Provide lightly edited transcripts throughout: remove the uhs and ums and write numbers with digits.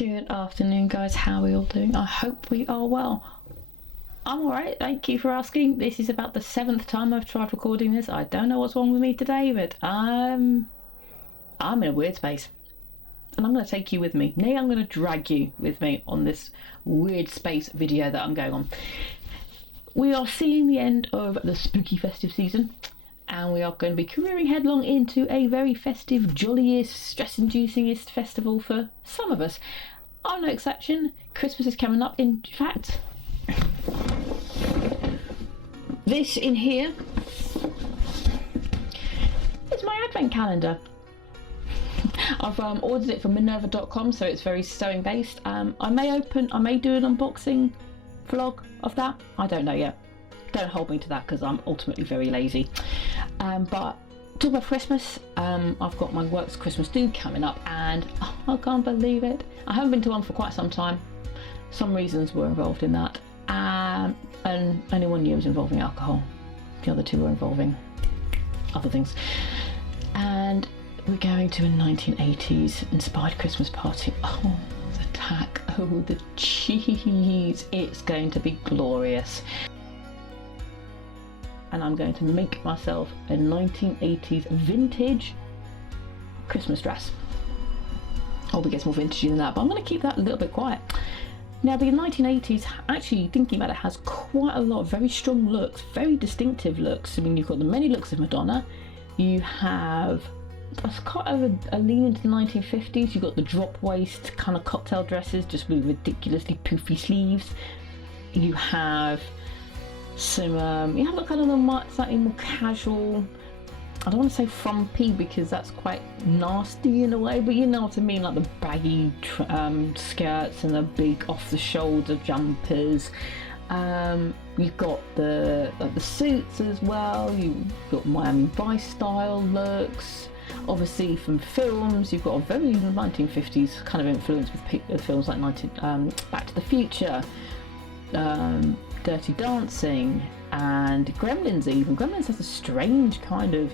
Good afternoon, guys. How are we all doing? I hope we are well. I'm alright, thank you for asking. This is about the 7th time I've tried recording this. I don't know what's wrong with me today, but I'm in a weird space. And I'm going to take you with me. Nay, I'm going to drag you with me on this weird space video that I'm going on. We are seeing the end of the spooky festive season, and we are going to be careering headlong into a very festive, jolliest, stress-inducingest festival for some of us. I'm no exception. Christmas is coming up. In fact, this in here is my advent calendar. I've ordered it from minerva.com, so it's very sewing based. I may do an unboxing vlog of that. I don't know yet. Don't hold me to that because I'm ultimately very lazy. But talk about Christmas, I've got my work's Christmas do coming up, and oh, I can't believe it. I haven't been to one for quite some time. Some reasons were involved in that, and only one year was involving alcohol. The other two were involving other things. And we're going to a 1980s inspired Christmas party. Oh, the tack, oh, the cheese. It's going to be glorious. And I'm going to make myself a 1980s vintage Christmas dress. Hope it gets more vintagey than that, but I'm going to keep that a little bit quiet. Now, the 1980s, actually thinking about it, has quite a lot of very strong looks, very distinctive looks. I mean, you've got the many looks of Madonna. You have quite a lean into the 1950s. You've got the drop waist kind of cocktail dresses, just with ridiculously poofy sleeves. You have some, you have a kind of a slightly more casual, I don't want to say frumpy because that's quite nasty in a way, but you know what I mean, like the baggy skirts and the big off-the-shoulder jumpers. You've got the suits as well. You've got Miami Vice style looks. Obviously from films, you've got a very 1950s kind of influence with films like Back to the Future, Dirty Dancing, and Gremlins even. Gremlins has a strange kind of,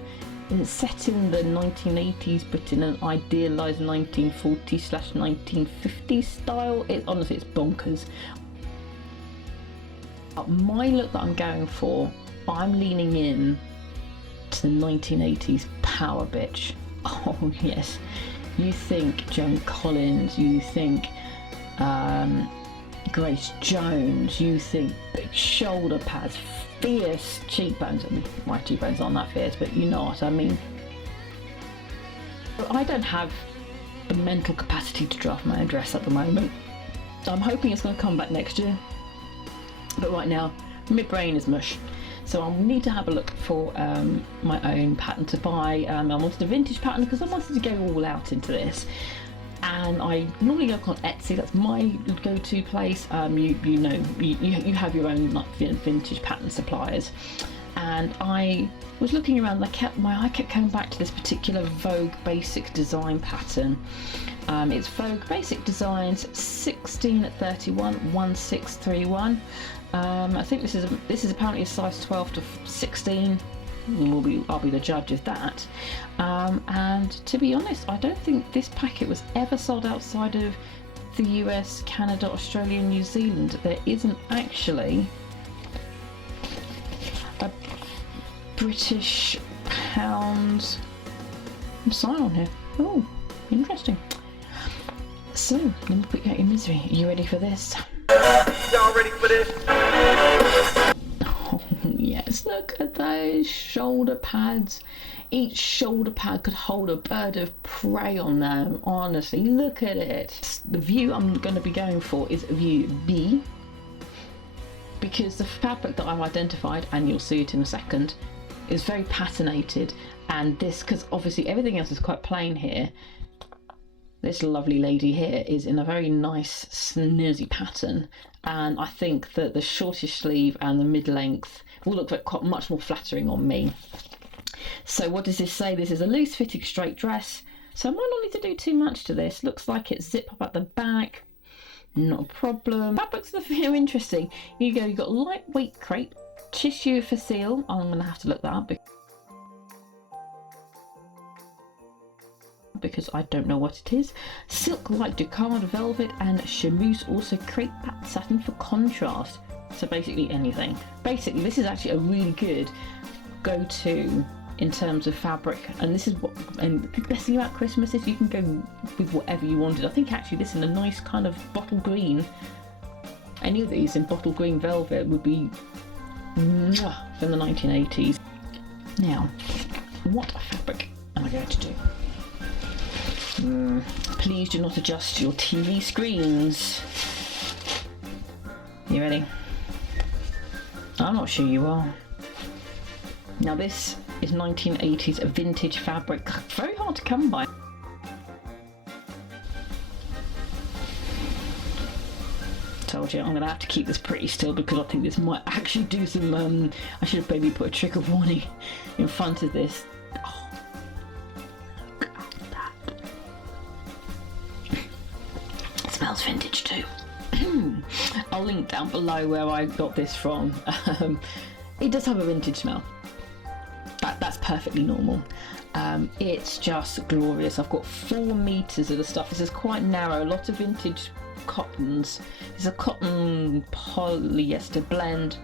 it's set in the 1980s but in an idealised 1940s/1950s style. Honestly, it's bonkers. My look that I'm going for, I'm leaning in to the 1980s power bitch. Oh yes, you think Joan Collins, you think Grace Jones, you think big shoulder pads, fierce cheekbones. I mean, my cheekbones aren't that fierce, but you know what I mean. But I don't have the mental capacity to draft my own dress at the moment. I'm hoping it's going to come back next year, but right now my brain is mush. So I need to have a look for my own pattern to buy. I wanted a vintage pattern because I wanted to go all out into this. And I normally look on Etsy. That's my go-to place. You have your own like vintage pattern suppliers, and I was looking around. I kept coming back to this particular Vogue Basic design pattern. It's Vogue Basic Designs 1631 1631. I think this is apparently a size 12 to 16. I'll be the judge of that. And to be honest, I don't think this packet was ever sold outside of the US, Canada, Australia, and New Zealand. There isn't actually a British pound sign on here. Oh, interesting. So, let me put you out your misery. Are you ready for this? Y'all ready for this? Oh, yes, look at those shoulder pads. Each shoulder pad could hold a bird of prey on them. Honestly, look at it. The view I'm going to be going for is view B, because the fabric that I've identified, and you'll see it in a second, is very patternated. And this, because obviously everything else is quite plain here, this lovely lady here is in a very nice snazzy pattern, and I think that the shortish sleeve and the mid-length will look quite much more flattering on me. So what does this say? This is a loose fitting straight dress, so I might not need to do too much to this. Looks like it's zip up at the back, not a problem. Fabrics are very interesting. You've got lightweight crepe, tissue for seal. I'm going to have to look that up. because I don't know what it is. Silk like jacquard velvet and chamoose, also crepe matte satin for contrast. So basically anything. Basically this is actually a really good go-to in terms of fabric, and this is what, and the best thing about Christmas is you can go with whatever you wanted. I think actually this in a nice kind of bottle green, any of these in bottle green velvet would be from the 1980s. Now, what fabric am I going to do? Please do not adjust your TV screens. You ready? I'm not sure you are. Now this is 1980s vintage fabric. Very hard to come by. Told you, I'm going to have to keep this pretty still because I think this might actually do some, I should have maybe put a trigger warning in front of this. Oh, look at that. It smells vintage too. I'll link down below where I got this from. It does have a vintage smell. That's perfectly normal. It's just glorious. I've got 4 meters of the stuff. This is quite narrow. A lot of vintage cottons. It's a cotton polyester blend.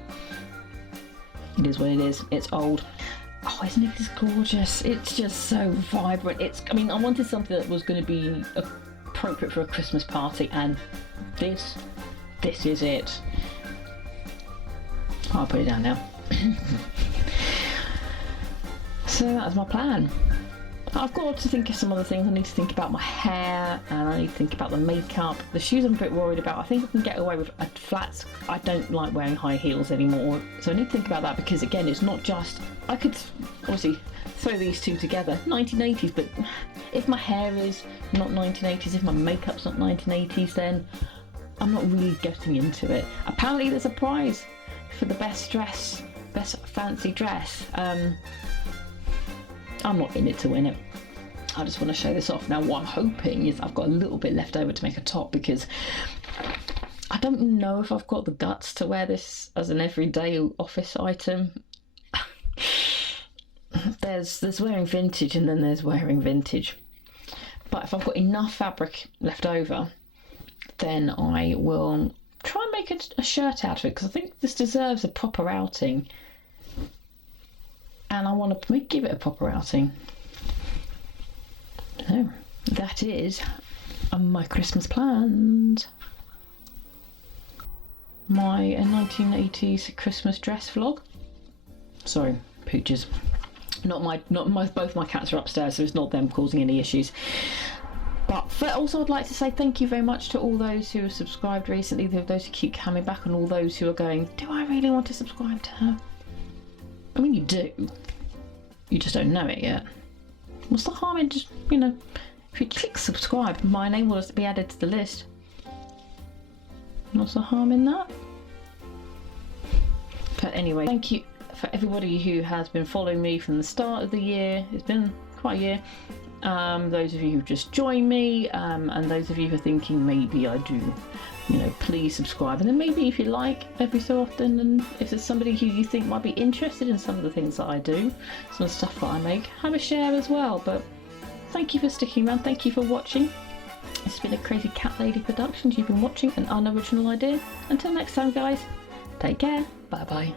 It is what it is. It's old. Oh, isn't it just gorgeous? It's just so vibrant. I mean, I wanted something that was going to be appropriate for a Christmas party, and this is it. I'll put it down now. So that's my plan. I've got to think of some other things. I need to think about my hair, and I need to think about the makeup. The shoes I'm a bit worried about. I think I can get away with flats. I don't like wearing high heels anymore, so I need to think about that, because again, it's not just, I could obviously throw these two together, 1980s, but if my hair is not 1980s, if my makeup's not 1980s, then I'm not really getting into it. Apparently there's a prize for the best fancy dress. I'm not in it to win it. I just want to show this off. Now what I'm hoping is I've got a little bit left over to make a top, because I don't know if I've got the guts to wear this as an everyday office item. There's wearing vintage, and then there's wearing vintage. But if I've got enough fabric left over, then I will try and make a shirt out of it, because I think this deserves a proper outing. And I want to give it a proper outing. So that is my Christmas plans. My 1980s Christmas dress vlog. Sorry, pooches. Both my cats are upstairs, so it's not them causing any issues. But also I'd like to say thank you very much to all those who have subscribed recently, those who keep coming back, and all those who are going, do I really want to subscribe to her? I mean, you do. You just don't know it yet. What's the harm in just, if you click subscribe, my name will be added to the list. What's the harm in that? But anyway, thank you for everybody who has been following me from the start of the year. It's been quite a year. Those of you who just joined me, and those of you who are thinking maybe I do, please subscribe. And then maybe if you like, every so often, and if there's somebody who you think might be interested in some of the things that I do, some of the stuff that I make, have a share as well. But thank you for sticking around. Thank you for watching. It's been a Crazy Cat Lady Productions. You've been watching an unoriginal idea. Until next time, guys, take care. Bye bye.